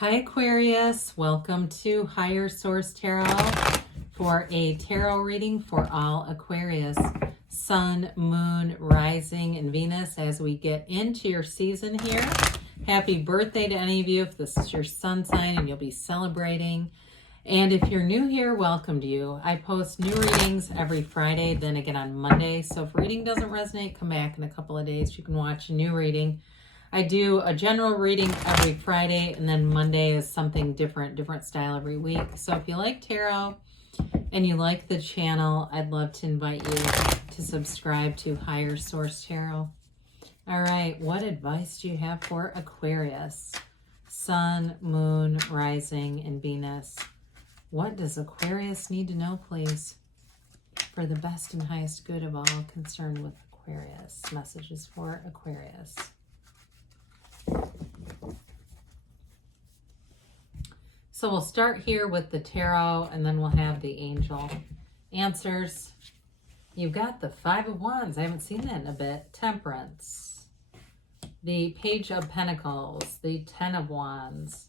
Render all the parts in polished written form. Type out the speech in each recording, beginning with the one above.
Hi Aquarius, welcome to Higher Source Tarot for a tarot reading for all Aquarius, Sun, Moon, Rising, and Venus as we get into your season here. Happy birthday to any of you if this is your sun sign and you'll be celebrating. And if you're new here, welcome to you. I post new readings every Friday, then again on Monday. So if reading doesn't resonate, come back in a couple of days. You can watch a new reading. I do a general reading every Friday, and then Monday is something different style every week. So if you like tarot and you like the channel, I'd love to invite you to subscribe to Higher Source Tarot. All right, what advice do you have for Aquarius? Sun, Moon, Rising, and Venus. What does Aquarius need to know, please, for the best and highest good of all concerned with Aquarius? Messages for Aquarius. So we'll start here with the tarot, and then we'll have the angel answers. You've got the Five of Wands. I haven't seen that in a bit. Temperance. The Page of Pentacles. The Ten of Wands.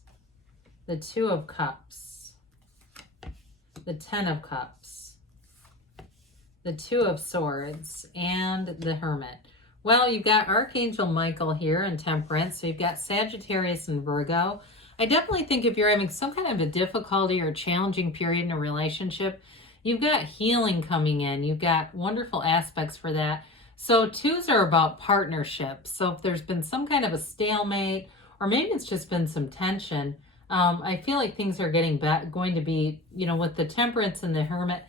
The Two of Cups. The Ten of Cups. The Two of Swords. And the Hermit. Well, you've got Archangel Michael here in Temperance. So you've got Sagittarius and Virgo. I definitely think if you're having some kind of a difficulty or a challenging period in a relationship, you've got healing coming in. You've got wonderful aspects for that. So twos are about partnerships. So if there's been some kind of a stalemate, or maybe it's just been some tension, I feel like things are going to be, with the Temperance and the Hermit,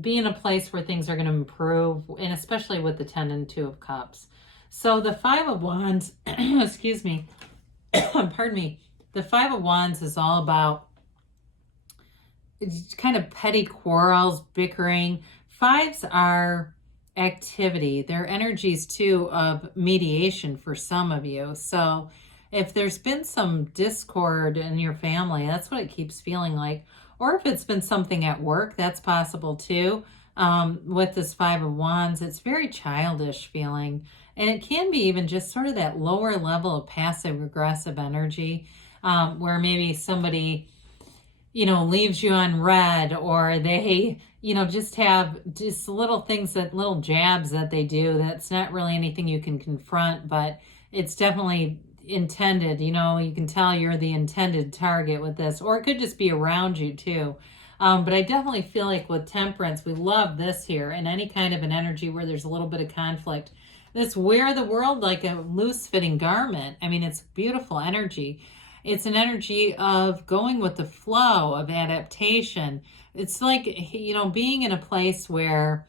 be in a place where things are going to improve, and especially with the 10 and 2 of Cups. So the Five of Wands, excuse me, pardon me, the Five of Wands is all about kind of petty quarrels, bickering. Fives are activity. They're energies, too, of mediation for some of you. So if there's been some discord in your family, that's what it keeps feeling like. Or if it's been something at work, that's possible, too. With this Five of Wands, it's very childish feeling. And it can be even just sort of that lower level of passive-aggressive energy. Where maybe somebody, leaves you on red, or they, just have just little things, little jabs that they do. That's not really anything you can confront, but it's definitely intended. You can tell you're the intended target with this, or it could just be around you too. But I definitely feel like with Temperance, we love this here, and any kind of an energy where there's a little bit of conflict. This wear the world like a loose-fitting garment. I mean, it's beautiful energy. It's an energy of going with the flow, of adaptation. It's like, being in a place where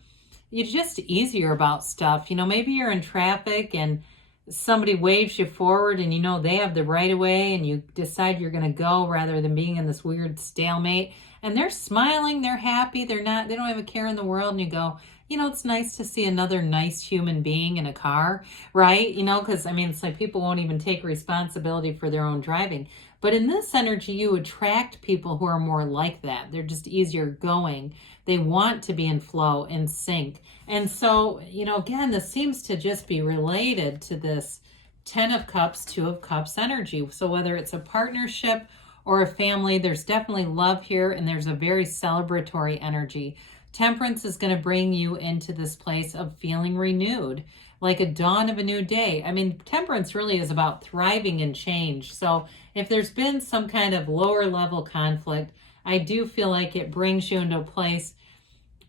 you're just easier about stuff. Maybe you're in traffic and somebody waves you forward and they have the right of way, and you decide you're going to go rather than being in this weird stalemate. And they're smiling, they're happy, they don't have a care in the world. And you go, it's nice to see another nice human being in a car, right? Because it's like people won't even take responsibility for their own driving. But in this energy, you attract people who are more like that. They're just easier going. They want to be in flow, in sync. And so, again, this seems to just be related to this 10 of Cups, 2 of Cups energy. So whether it's a partnership or a family, there's definitely love here, and there's a very celebratory energy. Temperance is going to bring you into this place of feeling renewed, like a dawn of a new day. Temperance really is about thriving in change. So if there's been some kind of lower level conflict, I do feel like it brings you into a place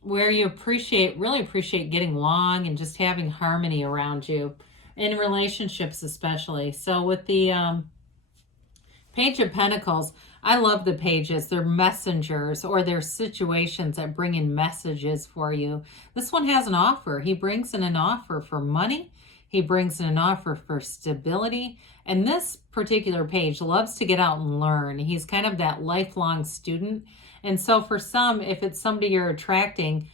where you really appreciate getting along and just having harmony around you, in relationships especially. So with the Page of Pentacles, I love the pages. They're messengers, or they're situations that bring in messages for you. This one has an offer. He brings in an offer for money. He brings in an offer for stability. And this particular page loves to get out and learn. He's kind of that lifelong student. And so for some, if it's somebody you're attracting,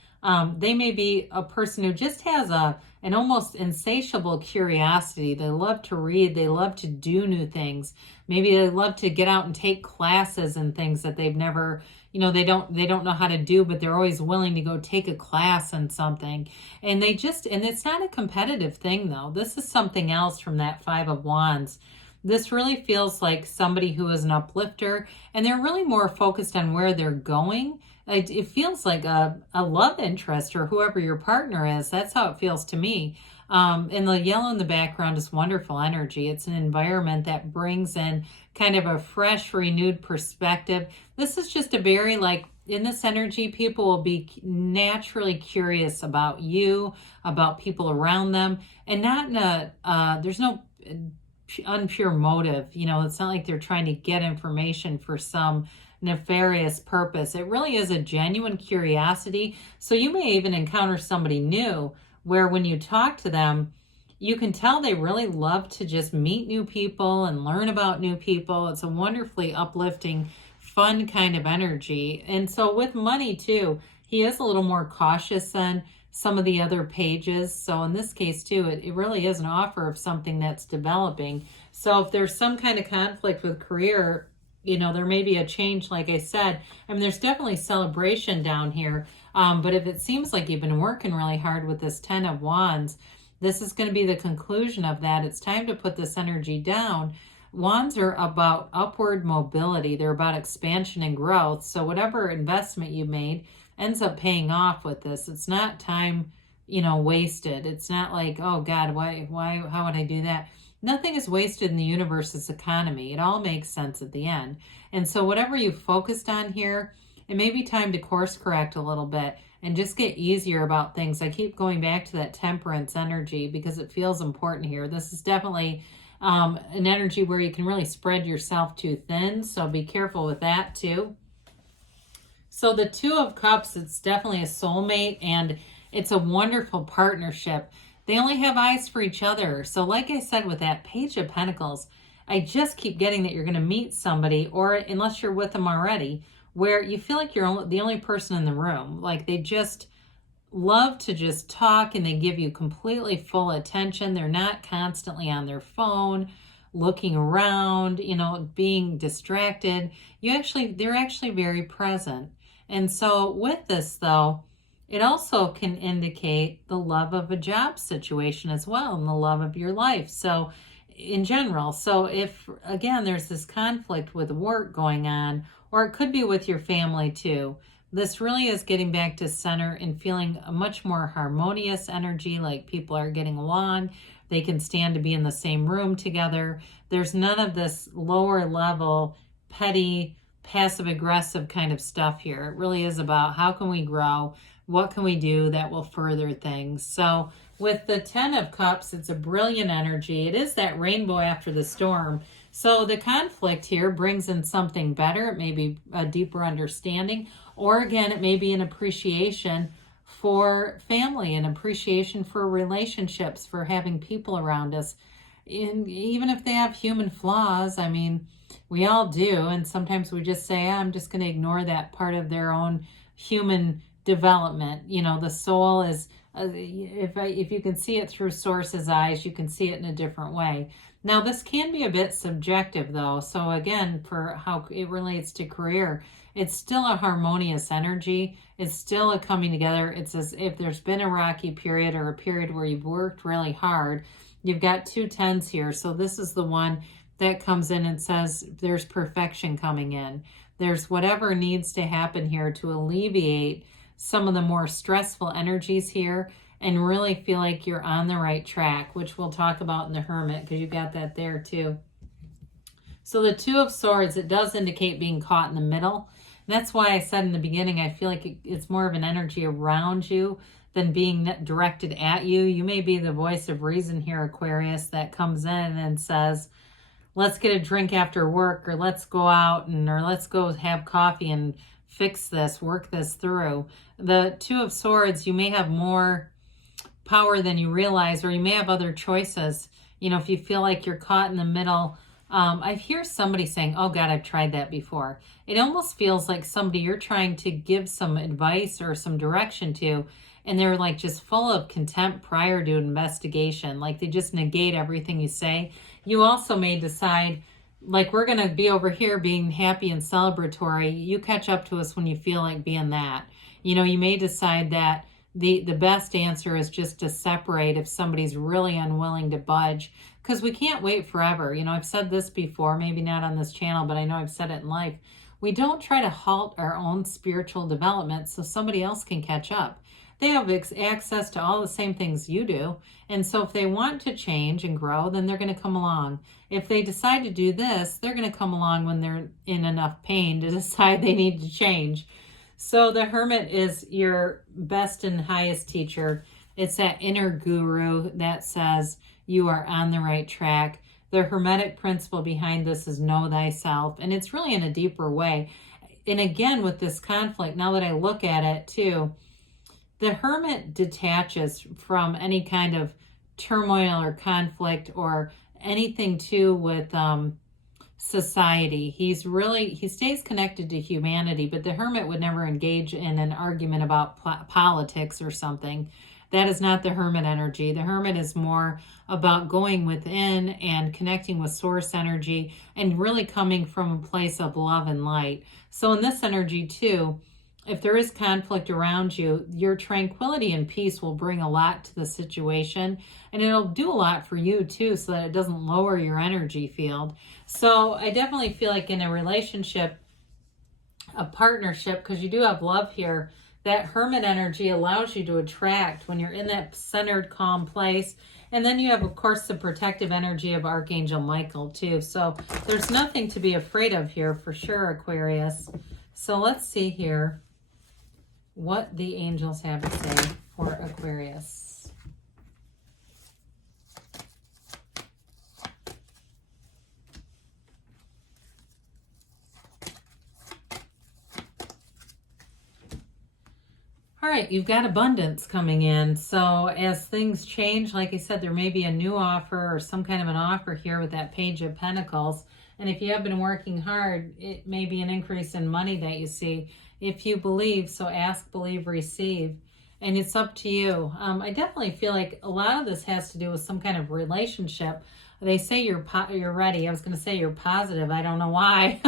they may be a person who just has an almost insatiable curiosity. They love to read. They love to do new things. Maybe they love to get out and take classes and things that they've never, they don't know how to do, but they're always willing to go take a class on something. And and it's not a competitive thing though. This is something else from that Five of Wands. This really feels like somebody who is an uplifter, and they're really more focused on where they're going. It feels like a love interest, or whoever your partner is. That's how it feels to me. And the yellow in the background is wonderful energy. It's an environment that brings in kind of a fresh, renewed perspective. This is just a very, like, in this energy, people will be naturally curious about you, about people around them, and not in there's no unpure motive. It's not like they're trying to get information for some nefarious purpose. It really is a genuine curiosity. So you may even encounter somebody new where when you talk to them, you can tell they really love to just meet new people and learn about new people. It's a wonderfully uplifting, fun kind of energy. And so with money too, he is a little more cautious than some of the other pages. So in this case too, it really is an offer of something that's developing. So if there's some kind of conflict with career, there may be a change, like I said. I mean, there's definitely celebration down here. But if it seems like you've been working really hard with this 10 of Wands, this is going to be the conclusion of that. It's time to put this energy down. Wands are about upward mobility. They're about expansion and growth. So whatever investment you made ends up paying off with this. It's not time, wasted. It's not like, oh God, why, how would I do that? Nothing is wasted in the universe's economy. It all makes sense at the end. And so whatever you focused on here, it may be time to course correct a little bit and just get easier about things. I keep going back to that temperance energy because it feels important here. This is definitely an energy where you can really spread yourself too thin. So be careful with that too. So the Two of Cups, it's definitely a soulmate, and it's a wonderful partnership. They only have eyes for each other. So like I said, with that Page of Pentacles, I just keep getting that you're going to meet somebody, or unless you're with them already, where you feel like you're the only person in the room. Like they just love to just talk and they give you completely full attention. They're not constantly on their phone, looking around, being distracted. They're actually very present. And so with this though, it also can indicate the love of a job situation as well, and the love of your life. So in general, so if again, there's this conflict with work going on, or it could be with your family too, this really is getting back to center and feeling a much more harmonious energy, like people are getting along. They can stand to be in the same room together. There's none of this lower level, petty, passive aggressive kind of stuff here. It really is about how can we grow? What can we do that will further things? So with the 10 of Cups, it's a brilliant energy. It is that rainbow after the storm. So the conflict here brings in something better. It may be a deeper understanding, or again, it may be an appreciation for family, an appreciation for relationships, for having people around us. And even if they have human flaws, I mean, we all do. And sometimes we just say, I'm just going to ignore that part of their own human development. The soul is, if you can see it through Source's eyes, you can see it in a different way. Now, this can be a bit subjective, though. So again, for how it relates to career, it's still a harmonious energy. It's still a coming together. It's as if there's been a rocky period, or a period where you've worked really hard. You've got 2 10s here. So this is the one that comes in and says there's perfection coming in. There's whatever needs to happen here to alleviate some of the more stressful energies here and really feel like you're on the right track, which we'll talk about in the Hermit, because you got that there too. So the 2 of Swords, it does indicate being caught in the middle. And that's why I said in the beginning, I feel like it's more of an energy around you than being directed at you. You may be the voice of reason here, Aquarius, that comes in and says, let's get a drink after work, or let's go out or let's go have coffee and fix this, work this through. The 2 of Swords, you may have more power than you realize, or you may have other choices. If you feel like you're caught in the middle, I hear somebody saying, oh God, I've tried that before. It almost feels like somebody you're trying to give some advice or some direction to, and they're like just full of contempt prior to investigation. Like they just negate everything you say. You also may decide, like, we're going to be over here being happy and celebratory. You catch up to us when you feel like being that. You may decide that the best answer is just to separate if somebody's really unwilling to budge. because we can't wait forever. You know, I've said this before, maybe not on this channel, but I know I've said it in life. We don't try to halt our own spiritual development so somebody else can catch up. They have access to all the same things you do. And so if they want to change and grow, then they're going to come along. If they decide to do this, they're going to come along when they're in enough pain to decide they need to change. So the Hermit is your best and highest teacher. It's that inner guru that says you are on the right track. The Hermetic principle behind this is know thyself. And it's really in a deeper way. And again, with this conflict, now that I look at it too, the Hermit detaches from any kind of turmoil or conflict or anything to with society. He stays connected to humanity, but the Hermit would never engage in an argument about politics or something. That is not the Hermit energy. The Hermit is more about going within and connecting with source energy and really coming from a place of love and light. So in this energy too, if there is conflict around you, your tranquility and peace will bring a lot to the situation, and it'll do a lot for you too, so that it doesn't lower your energy field. So I definitely feel like in a relationship, a partnership, because you do have love here, that Hermit energy allows you to attract when you're in that centered, calm place. And then you have, of course, the protective energy of Archangel Michael too. So there's nothing to be afraid of here for sure, Aquarius. So let's see here what the angels have to say for Aquarius. All right, you've got abundance coming in. So as things change, like I said, there may be a new offer or some kind of an offer here with that Page of Pentacles. And if you have been working hard, it may be an increase in money that you see. If you believe, so ask, believe, receive. And it's up to you. I definitely feel like a lot of this has to do with some kind of relationship. They say you're ready. I was going to say you're positive. I don't know why.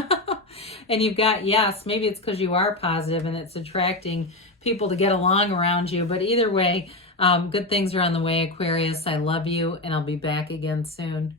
And you've got yes. Maybe it's because you are positive and it's attracting people to get along around you. But either way, good things are on the way, Aquarius. I love you, and I'll be back again soon.